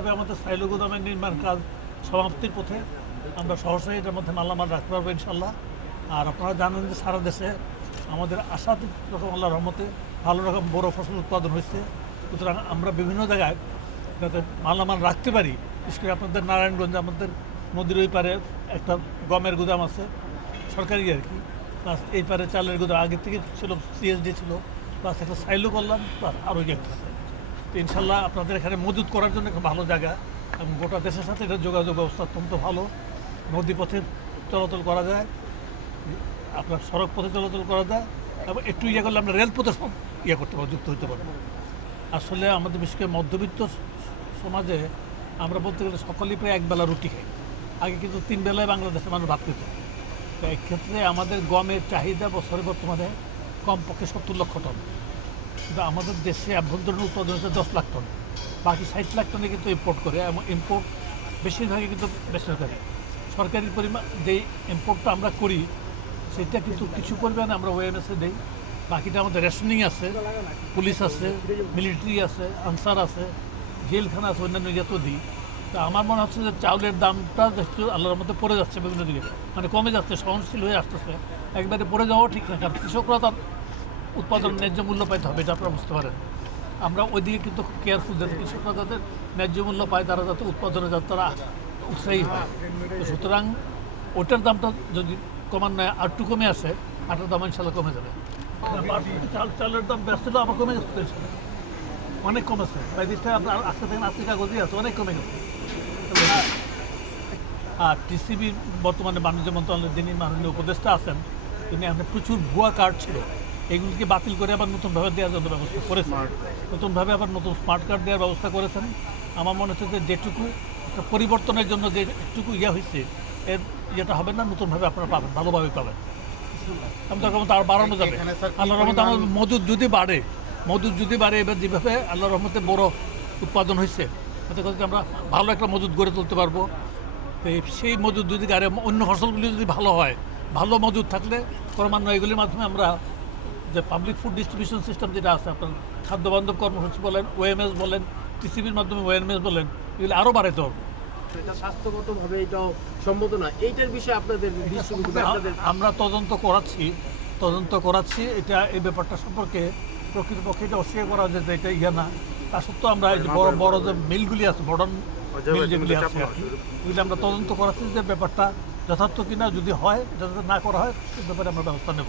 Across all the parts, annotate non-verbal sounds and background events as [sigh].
ধারাবাহিকভাবে আমাদের সাইলো গুদামের নির্মাণ কাজ সমাপ্তির পথে আমরা সহসাই এটার মধ্যে মালামাল রাখতে পারব ইনশাল্লাহ আর আপনারা জানেন যে সারা দেশে আমাদের আশাতীত রকম আল্লাহ রহমতে ভালো রকম বড় ফসল উৎপাদন হয়েছে। সুতরাং আমরা বিভিন্ন জায়গায় যাতে মালামাল রাখতে পারি। বিশেষ করে আপনাদের নারায়ণগঞ্জে আমাদের নদীর ওই পারে একটা গমের গুদাম আছে, সরকারি আর কি। প্লাস এই পারে চালের গুদাম, আগে থেকে ছিল সিএসডি ছিল, প্লাস একটা সাইলো করলাম প্লাস আরও একটা তো ইনশাল্লাহ আপনাদের এখানে মজুত করার জন্য একটা ভালো জায়গা এবং গোটা দেশের সাথে এটা যোগাযোগ ব্যবস্থা অত্যন্ত ভালো। নদী পথে চলাচল করা যায়, আপনার সড়ক পথে চলাচল করা যায় এবং একটু ইয়ে করলে আমরা রেলপথে সব ইয়ে করতে পারব, যুক্ত হতে পারব। আসলে আমাদের বিশেষ করে মধ্যবিত্ত সমাজে আমরা বলতে গেলে সকলেই প্রায় একবেলা রুটি খাই। আগে কিন্তু তিন বেলায় বাংলাদেশের মানুষ ভাত খেত। তো এক্ষেত্রে আমাদের গমের চাহিদা বছরে বর্তমানে কমপক্ষে সত্তর লক্ষ টন। কিন্তু আমাদের দেশে আভ্যন্তরীণ উৎপাদন হচ্ছে দশ লাখ টন। বাকি ষাট লাখ টনে কিন্তু ইম্পোর্ট করে এবং ইম্পোর্ট বেশিরভাগই কিন্তু বেসরকারি। সরকারি পরিমাণ যে ইম্পোর্টটা আমরা করি, সেটা কিন্তু কিছু পরিমাণে আমরা ওএমএসে দিই। বাকিটা আমাদের রেশনিং আছে, পুলিশ আছে মিলিটারি আছে, আনসার আছে, জেলখানা আছে, অন্যান্য ইয়েতেও দিই। তা আমার মনে হচ্ছে যে চাউলের দামটা একটু আল্লাহর মধ্যে পড়ে যাচ্ছে বিভিন্ন দিকে। মানে কমে যাচ্ছে, সহনশীল হয়ে আসতেছে। একবারে পড়ে যাওয়াও ঠিক না, কারণ কৃষকরা তার উৎপাদন ন্যায্য মূল্য পাইতে হবে এটা আপনারা বুঝতে পারেন। আমরা ওইদিকে কিন্তু খুব কেয়ারফুল যাতে কৃষকরা যাতে ন্যায্য মূল্য পায় তারা যাতে উৎপাদনে যাতে তারা উৎসাহী হয়। তো সুতরাং ওটার দামটা যদি কমান নয় আর একটু কমে আসে আটার দাম ইনশাল্লাহ কমে যাবে। চাল চালের দাম ব্যস্ত আবার কমে যাচ্ছে ইনশাল্লাহ। অনেক কমেছে প্রায় টাকা আপনার আজকে থেকে আশি কাগজই আছে অনেক কমে গেছে। আর টিসিবির বর্তমানে বাণিজ্য মন্ত্রণালয়ের যিনি মাননীয় উপদেষ্টা আছেন তিনি আপনার প্রচুর ভুয়া কার্ড ছিল। এগুলিকে বাতিল করে আবার নতুনভাবে দেওয়ার জন্য ব্যবস্থা করেছেন? নতুনভাবে আবার নতুন স্মার্ট কার্ড দেওয়ার ব্যবস্থা করেছেন। আমার মনে হচ্ছে যে যেটুকু একটা পরিবর্তনের জন্য যে একটুকু ইয়ে হয়েছে এর ইয়েটা হবে না নতুনভাবে আপনারা পাবেন ভালোভাবে পাবেন। আমি তার বাড়ানো যাবে। আল্লাহ রহমতে আমার মজুদ যদি বাড়ে মজুদ যদি বাড়ে এবার যেভাবে আল্লাহ রহমতে বড় উৎপাদন হয়েছে তাতে করে আমরা ভালো একটা মজুদ গড়ে তুলতে পারব। তো সেই মজুদ যদি গাড়ি অন্য ফসলগুলি যদি ভালো হয় ভালো মজুদ থাকলে ক্রমান্বয়ে এগুলির মাধ্যমে আমরা যে পাবলিক ফুড ডিস্ট্রিবিউশন সিস্টেম যেটা আছে আপনার খাদ্য বান্ধব কর্মসূচি বলেন ওএমএস বলেন টিসিবির মাধ্যমে ওএমএস বলেন এগুলো আরও বাড়াইতে হবে। এটা স্বাস্থ্যগতভাবে এটাও না এইটার বিষয়ে আপনাদের আমরা তদন্ত করাচ্ছি তদন্ত করাচ্ছি এটা এই ব্যাপারটা সম্পর্কে প্রকৃতপক্ষে এটা অস্বীকার করা যায় যে এটা ইয়ে না। তা সত্ত্বেও আমরা এই যে বড় বড় যে মিলগুলি আছে মডার্ন মিল যেগুলি আছে আর কি এগুলি আমরা তদন্ত করাচ্ছি যে ব্যাপারটা যথার্থ কিনা যদি হয় যাতে না করা হয় সে ব্যাপারে আমরা ব্যবস্থা নেব।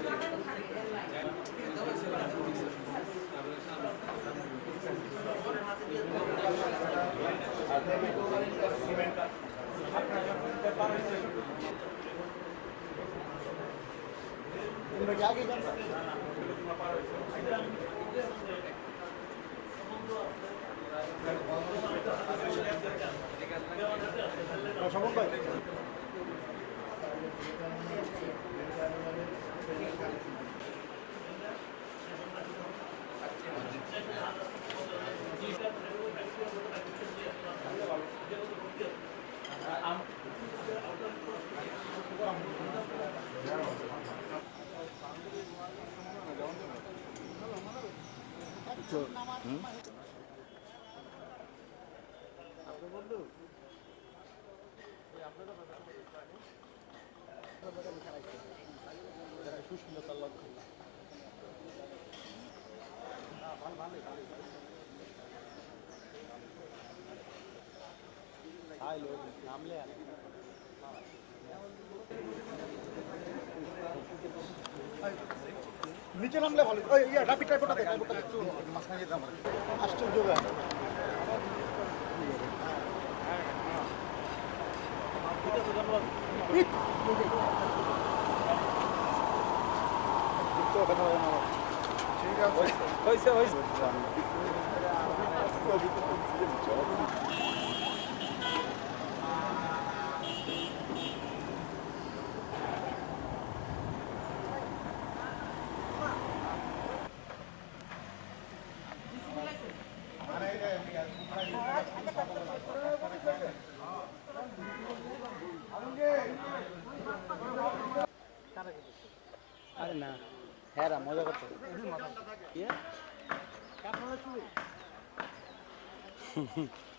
ಯಾಕೆ sure. Hmm? Thank you. নিচে নামলে ভালো। ওই ইয়া রাপিড ট্রাইপোর্টটা দে ট্রাইপোর্টটা একটু মাঝখানে যেতে আমার আশ্চর্য ঠিক আছে হয়েছে হয়েছে না। হ্যাঁ রা, মজা করতে। কি? [laughs]